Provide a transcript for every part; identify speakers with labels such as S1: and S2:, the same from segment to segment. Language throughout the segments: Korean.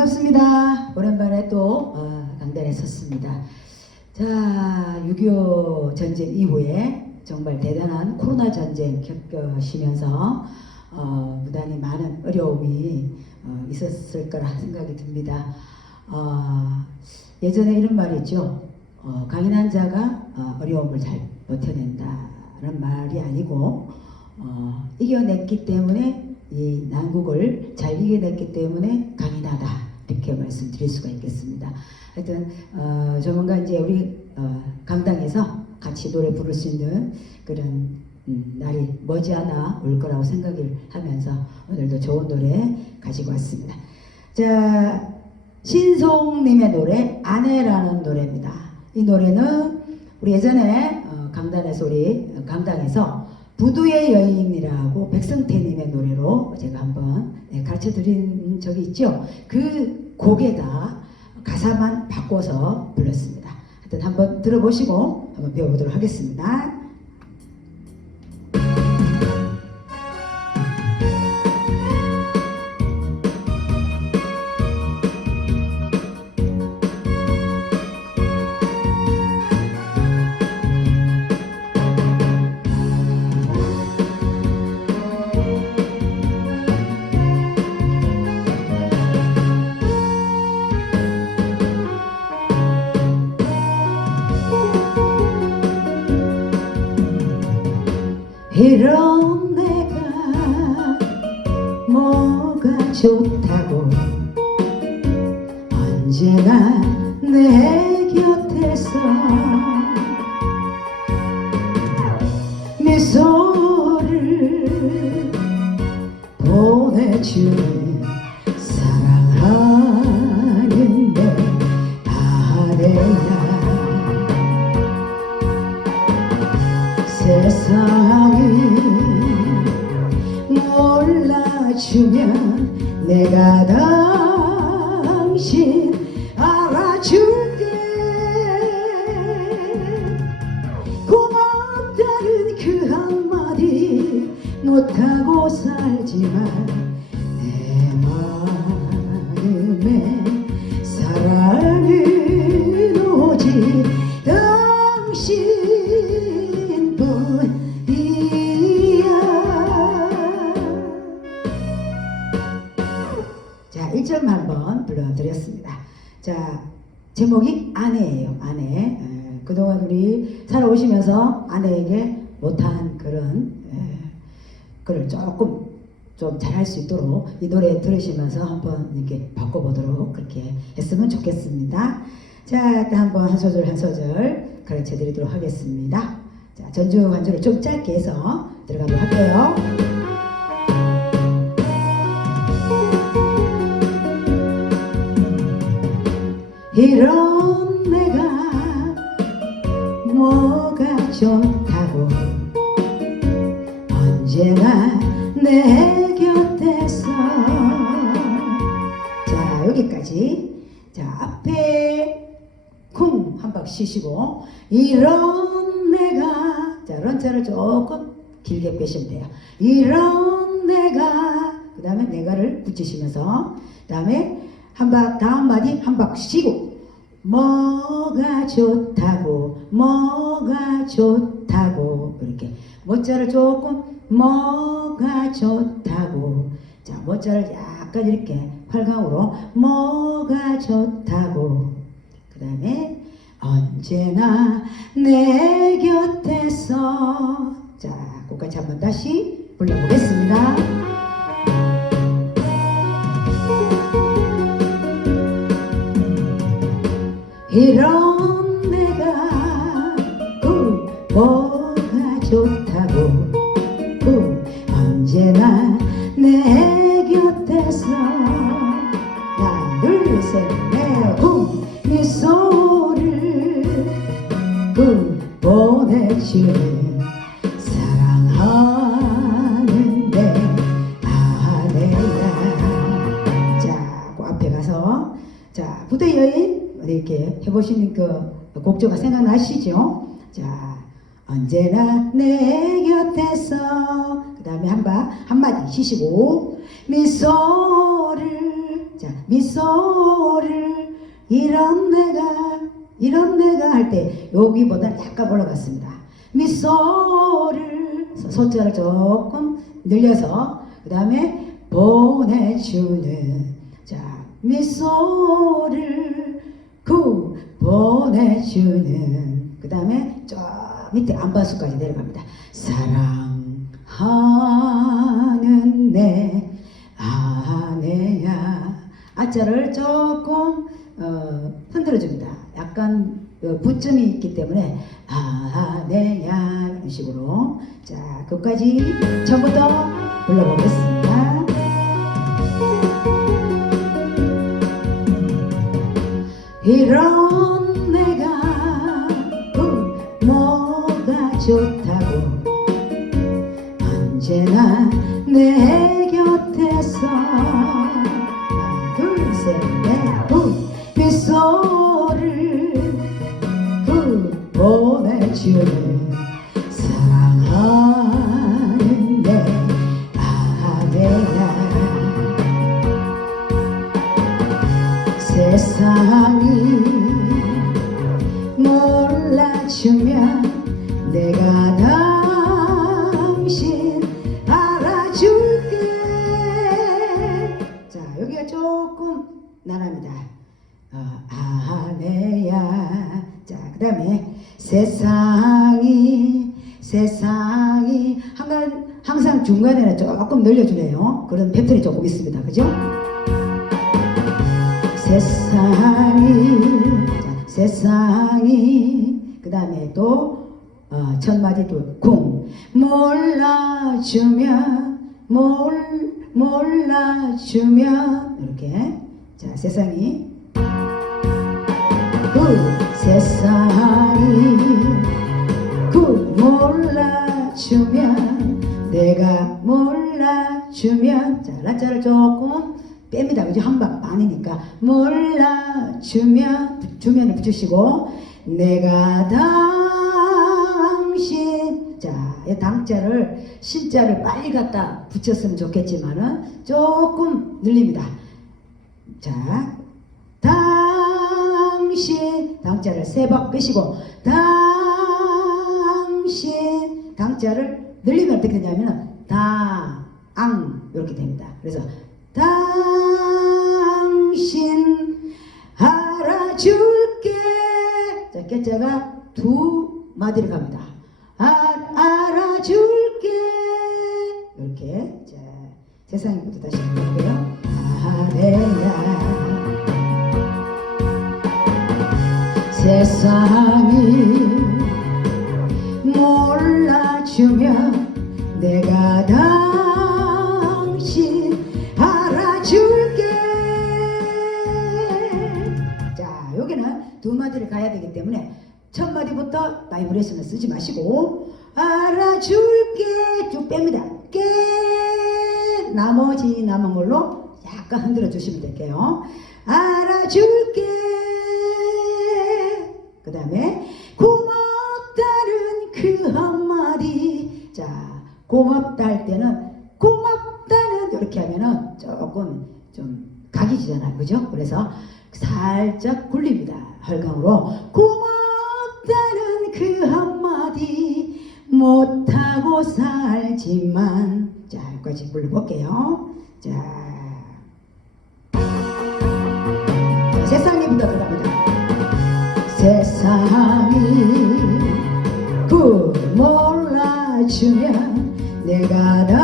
S1: 반갑습니다. 오랜만에 또 어, 강단에 섰습니다. 자, 6.25 전쟁 이후에 정말 대단한 코로나 전쟁 겪으시면서 어, 무단히 많은 어려움이 어, 있었을 거라 생각이 듭니다. 어, 예전에 이런 말이 있죠. 어, 강인한 자가 어, 어려움을 잘 버텨낸다는 말이 아니고 어, 이겨냈기 때문에 이 난국을 잘 이겨냈기 때문에 강인하다 이렇게 말씀드릴 수가 있겠습니다. 하여튼 어, 조만간 이제 우리 어, 강당에서 같이 노래 부를 수 있는 그런 음, 날이 머지않아 올 거라고 생각을 하면서 오늘도 좋은 노래 가지고 왔습니다. 자 신송님의 노래 아내라는 노래입니다. 이 노래는 우리 예전에 어, 강단에서 우리 강당에서 부두의 여인이라고 백성태님의 노래로 제가 한번 예, 가르쳐 드린 적이 있죠. 그 곡에다 가사만 바꿔서 불렀습니다. 하여튼 한번 들어보시고 한번 배워보도록 하겠습니다. 뭐가 좋다고. 언제나 내 곁에서 미소를 보내주는 몰라주면 내가 당 자 1절만 한번 불러드렸습니다 자 제목이 아내예요 아내 에, 그동안 우리 살아오시면서 아내에게 못한 그런 에, 그걸 조금 좀 잘할 수 있도록 이 노래 들으시면서 한번 이렇게 바꿔보도록 그렇게 했으면 좋겠습니다. 자, 일단 한번 한 소절 한 소절 가르쳐 드리도록 하겠습니다. 자, 전주 간주를 좀 짧게 해서 들어가도록 할게요. 이런 내가 뭐가 좋다고 언제나 내 곁에서. 자 여기까지. 자 앞에 쿵 한 박 쉬시고. 이런 내가 자 런처를 조금 길게 빼시면 돼요. 이런 내가 그 다음에 내가를 붙이시면서 그 다음에 한 박 다음 마디 한 박 쉬고 뭐가 좋다고 뭐가 좋다고. 이렇게. 모자를 조금 뭐가 좋다고. 자 모자를 약간 이렇게 활강으로 뭐가 좋다고. 그 다음에 언제나 내 곁에서. 자 끝까지 한번 다시 불러보겠습니다 이런 내가 그 뭐가 좋다고? 그 언제나 내 곁에서 하나 둘셋넷쿵 미소를 그 보내주는 해보시는 그 곡조가 생각나시죠? 자, 언제나 내 곁에서 그 다음에 한바 한마디 쉬시고 미소를 자 미소를 이런 내가 이런 내가 할 때 여기보다 약간 올라갔습니다. 미소를 소자를 조금 늘려서 그 다음에 보내주는 자 미소를 그 보내주는 그 다음에 저 밑에 안바수까지 내려갑니다. 사랑하는 내 아내야 아자를 조금 어, 흔들어줍니다. 약간 어, 부점이 있기 때문에 아내야 이런 식으로 자 끝까지 처음부터 불러보겠습니다. 이런 자 여기가 조금 난합니다. 어, 아내야. 자 그 다음에 세상이 세상이 항상, 항상 중간에는 조금 늘려주네요. 그런 패턴이 조금 있습니다. 그죠? 세상이 자, 세상이 그 다음에 또 어, 첫 마디 또 궁 몰라주면 몰 몰라주면. 이렇게. 자 세상이. 그 세상이 그 몰라주면 내가 몰라주면. 자 라자를 조금 뺍니다. 그죠? 한방 반이니까. 몰라주면. 주면을 붙이시고. 내가 자이 당자를 신자를 빨리 갖다 붙였으면 좋겠지만은 조금 늘립니다 자 당신 당자를 세 번 빼시고 당신 당자를 늘리면 어떻게 되냐면 다앙 이렇게 됩니다. 그래서 당신 알아줄게 자 깨자가 두 마디를 갑니다. 아, 알아줄게 이렇게 자 세상부터 다시 한번 볼게요. 바이브레이션을 쓰지 마시고 알아줄게. 쭉 뺍니다. 깨 나머지 남은 걸로 약간 흔들어 주시면 될게요. 알아줄게. 그 다음에 고맙다는 그 한마디. 자 고맙다 할 때는 고맙다는 이렇게 하면은 조금 좀 각이 지잖아요. 그죠? 그래서 살짝 굴립니다. 헐강으로 고맙 못하고 살지만. 자 여기까지 불러볼게요. 자, 자 세상이부터 들어갑니다. 세상이 그 몰라주면 내가 당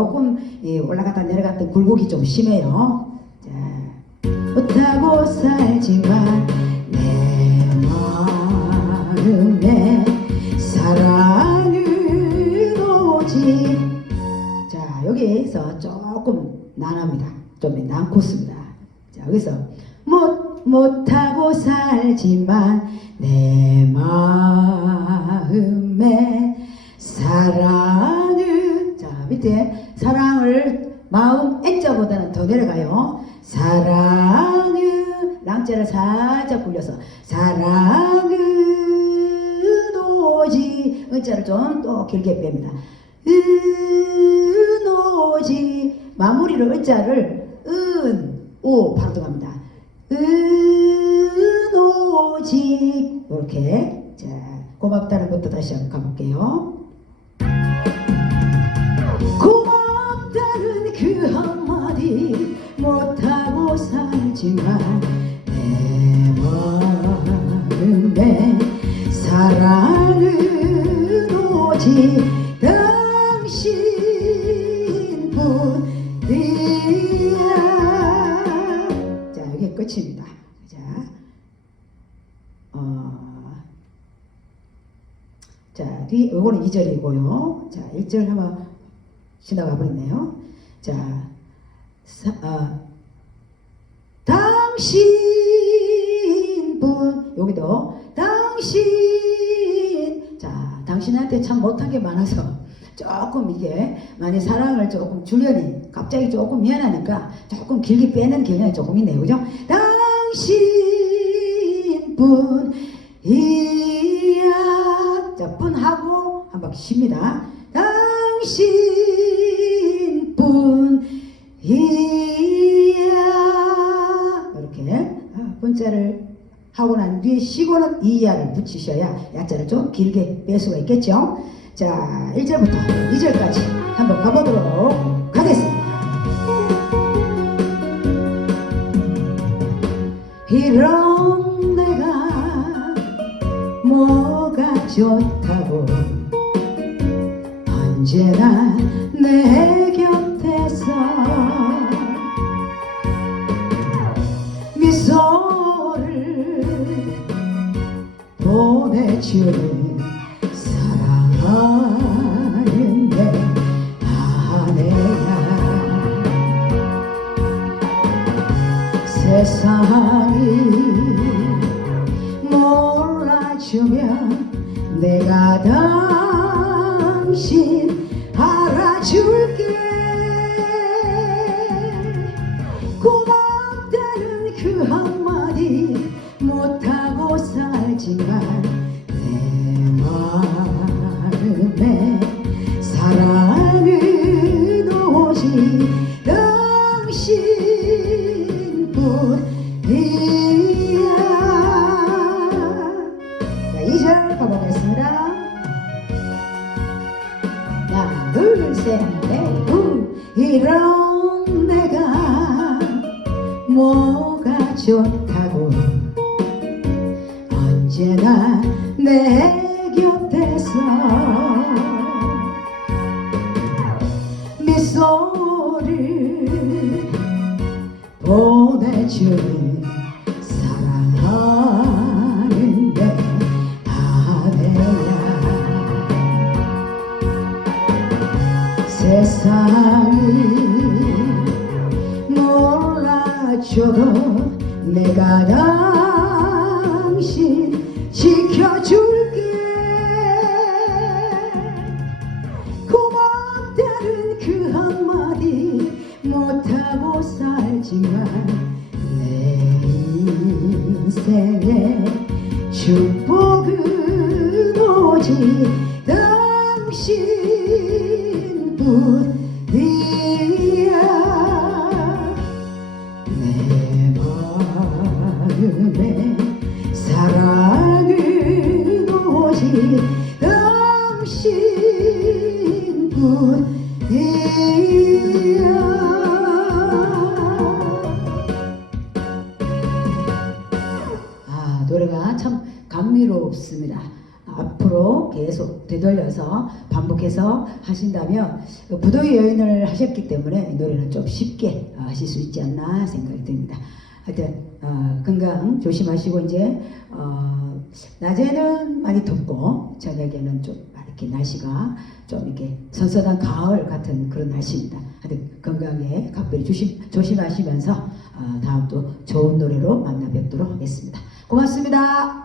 S1: 조금 예, 올라갔다 내려갔다 굴곡이 좀 심해요. 자, 못하고 살지만 내 마음에 사랑은 오직 자 여기에서 조금 난합니다. 좀 난코스입니다. 자 여기서 못 못하고 살지만 내 마음에 사랑은 자 밑에 더 내려가요. 사랑은 랑자를 살짝 굴려서 사랑은 오지 은자를 좀 또 길게 뺍니다. 은 오지 마무리로 은자를 은, 오 바로 들어갑니다. 은 오지 이렇게 자 고맙다는 것도 다시 한번 가볼게요. 자 여기 끝입니다 자 어, 자, 뒤, 요거는 2절이고요. 자, 1절 한번 지나가 버렸네요. 자, 사, 아, 당신분, 여기도, 당신, 자, 당신한테 참 못한 게 많아서 조금 이게 많이 사랑을 조금 주려니 갑자기 조금 미안하니까 조금 길게 빼는 경향이 조금 있네요. 그죠? 당신분, 이야 자, 뿐하고 한 바퀴 쉽니다. 당신뿐 이야 이렇게 아, 분자를 하고 난 뒤에 쉬고는 이야를 붙이셔야 야자를 좀 길게 뺄 수가 있겠죠. 자, 1절부터 2절까지 한번 가보도록 하겠습니다. 이런 내가 뭐가 좋다고 언제나 내 곁에서 미소를 보내주는 사 내 곁에서. 미소를 보내주는 사랑하는 사랑은 오직 당신뿐이야 아, 노래가 참 감미롭습니다. 앞으로 계속 되돌려서 반복해서 하신다면 부도의 여인을 하셨기 때문에 이 노래는 좀 쉽게 어, 하실 수 있지 않나 생각이 듭니다. 하여튼 어, 건강 조심하시고 이제 어, 낮에는 많이 덥고 저녁에는 좀 이렇게 날씨가 좀 이렇게 선선한 가을 같은 그런 날씨입니다. 하여튼 건강에 각별히 조심, 조심하시면서 어, 다음 또 좋은 노래로 만나 뵙도록 하겠습니다. 고맙습니다.